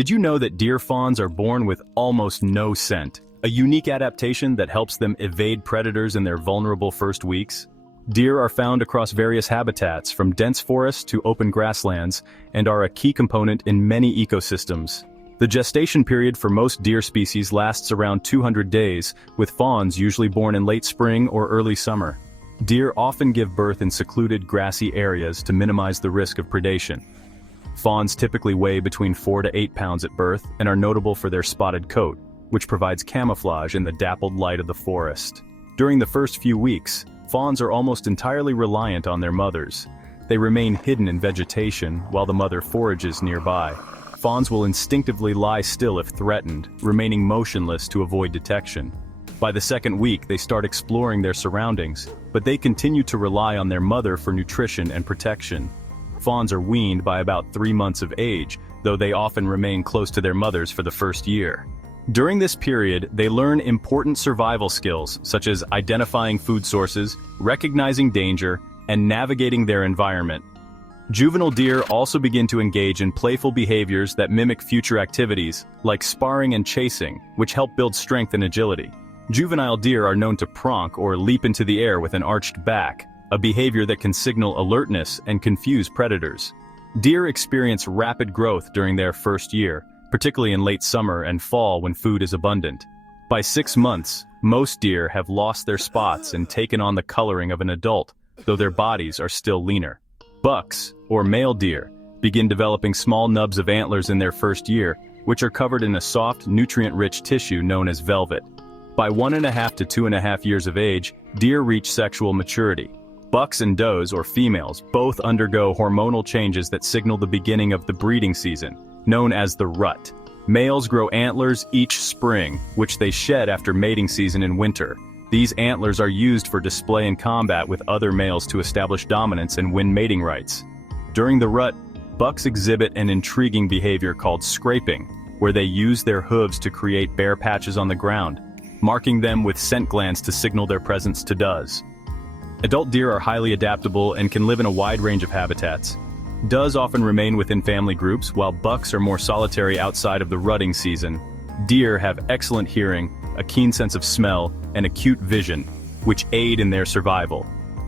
Did you know that deer fawns are born with almost no scent? A unique adaptation that helps them evade predators in their vulnerable first weeks? Deer are found across various habitats, from dense forests to open grasslands, and are a key component in many ecosystems. The gestation period for most deer species lasts around 200 days, with fawns usually born in late spring or early summer. Deer often give birth in secluded, grassy areas to minimize the risk of predation. Fawns typically weigh between 4 to 8 pounds at birth and are notable for their spotted coat, which provides camouflage in the dappled light of the forest. During the first few weeks, fawns are almost entirely reliant on their mothers. They remain hidden in vegetation while the mother forages nearby. Fawns will instinctively lie still if threatened, remaining motionless to avoid detection. By the second week, they start exploring their surroundings, but they continue to rely on their mother for nutrition and protection. Fawns are weaned by about 3 months of age, though they often remain close to their mothers for the first year. During this period, they learn important survival skills, such as identifying food sources, recognizing danger, and navigating their environment. Juvenile deer also begin to engage in playful behaviors that mimic future activities, like sparring and chasing, which help build strength and agility. Juvenile deer are known to pronk or leap into the air with an arched back, a behavior that can signal alertness and confuse predators. Deer experience rapid growth during their first year, particularly in late summer and fall when food is abundant. By 6 months, most deer have lost their spots and taken on the coloring of an adult, though their bodies are still leaner. Bucks, or male deer, begin developing small nubs of antlers in their first year, which are covered in a soft, nutrient-rich tissue known as velvet. By 1.5 to 2.5 years of age, deer reach sexual maturity. Bucks and does, or females, both undergo hormonal changes that signal the beginning of the breeding season, known as the rut. Males grow antlers each spring, which they shed after mating season in winter. These antlers are used for display and combat with other males to establish dominance and win mating rights. During the rut, bucks exhibit an intriguing behavior called scraping, where they use their hooves to create bare patches on the ground, marking them with scent glands to signal their presence to does. Adult deer are highly adaptable and can live in a wide range of habitats. Does often remain within family groups, while bucks are more solitary outside of the rutting season. Deer have excellent hearing, a keen sense of smell, and acute vision, which aid in their survival.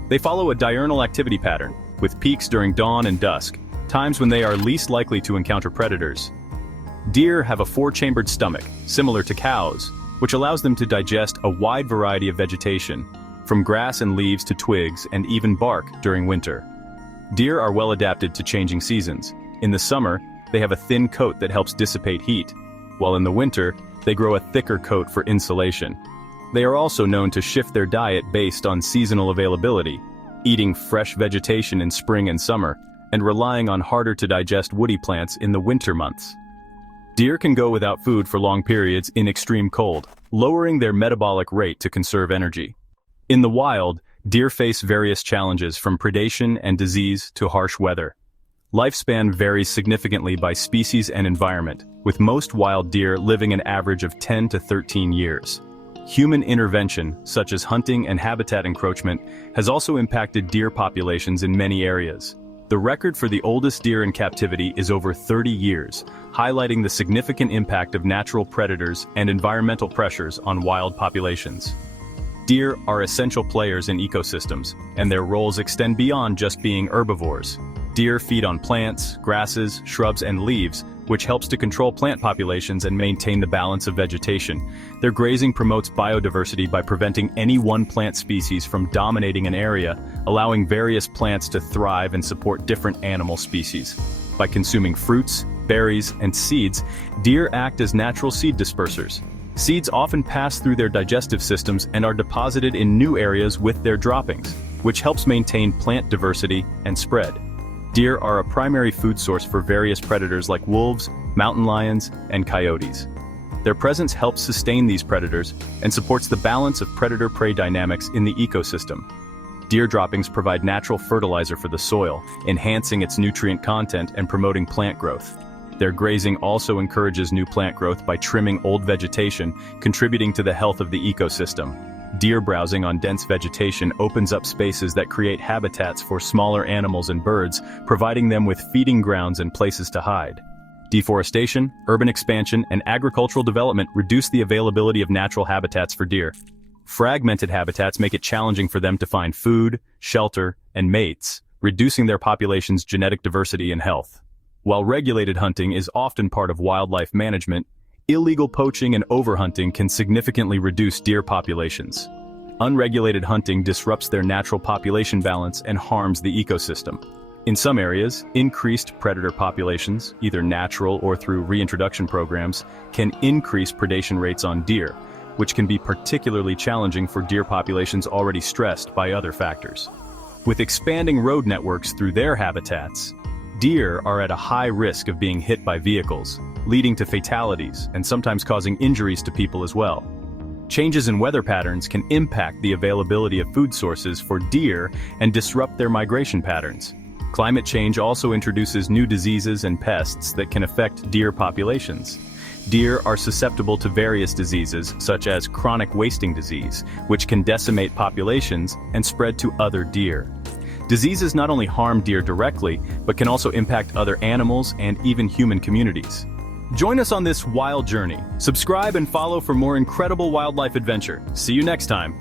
They follow a diurnal activity pattern, with peaks during dawn and dusk, times when they are least likely to encounter predators. Deer have a 4-chambered stomach, similar to cows, which allows them to digest a wide variety of vegetation, from grass and leaves to twigs and even bark during winter. Deer are well adapted to changing seasons. In the summer, they have a thin coat that helps dissipate heat, while in the winter, they grow a thicker coat for insulation. They are also known to shift their diet based on seasonal availability, eating fresh vegetation in spring and summer, and relying on harder-to-digest woody plants in the winter months. Deer can go without food for long periods in extreme cold, lowering their metabolic rate to conserve energy. In the wild, deer face various challenges from predation and disease to harsh weather. Lifespan varies significantly by species and environment, with most wild deer living an average of 10 to 13 years. Human intervention, such as hunting and habitat encroachment, has also impacted deer populations in many areas. The record for the oldest deer in captivity is over 30 years, highlighting the significant impact of natural predators and environmental pressures on wild populations. Deer are essential players in ecosystems, and their roles extend beyond just being herbivores. Deer feed on plants, grasses, shrubs, and leaves, which helps to control plant populations and maintain the balance of vegetation. Their grazing promotes biodiversity by preventing any one plant species from dominating an area, allowing various plants to thrive and support different animal species. By consuming fruits, berries, and seeds, deer act as natural seed dispersers. Seeds often pass through their digestive systems and are deposited in new areas with their droppings, which helps maintain plant diversity and spread. Deer are a primary food source for various predators like wolves, mountain lions, and coyotes. Their presence helps sustain these predators and supports the balance of predator-prey dynamics in the ecosystem. Deer droppings provide natural fertilizer for the soil, enhancing its nutrient content and promoting plant growth. Their grazing also encourages new plant growth by trimming old vegetation, contributing to the health of the ecosystem. Deer browsing on dense vegetation opens up spaces that create habitats for smaller animals and birds, providing them with feeding grounds and places to hide. Deforestation, urban expansion, and agricultural development reduce the availability of natural habitats for deer. Fragmented habitats make it challenging for them to find food, shelter, and mates, reducing their population's genetic diversity and health. While regulated hunting is often part of wildlife management, illegal poaching and overhunting can significantly reduce deer populations. Unregulated hunting disrupts their natural population balance and harms the ecosystem. In some areas, increased predator populations, either natural or through reintroduction programs, can increase predation rates on deer, which can be particularly challenging for deer populations already stressed by other factors. With expanding road networks through their habitats, deer are at a high risk of being hit by vehicles, leading to fatalities and sometimes causing injuries to people as well. Changes in weather patterns can impact the availability of food sources for deer and disrupt their migration patterns. Climate change also introduces new diseases and pests that can affect deer populations. Deer are susceptible to various diseases, such as chronic wasting disease, which can decimate populations and spread to other deer. Diseases not only harm deer directly, but can also impact other animals and even human communities. Join us on this wild journey. Subscribe and follow for more incredible wildlife adventure. See you next time.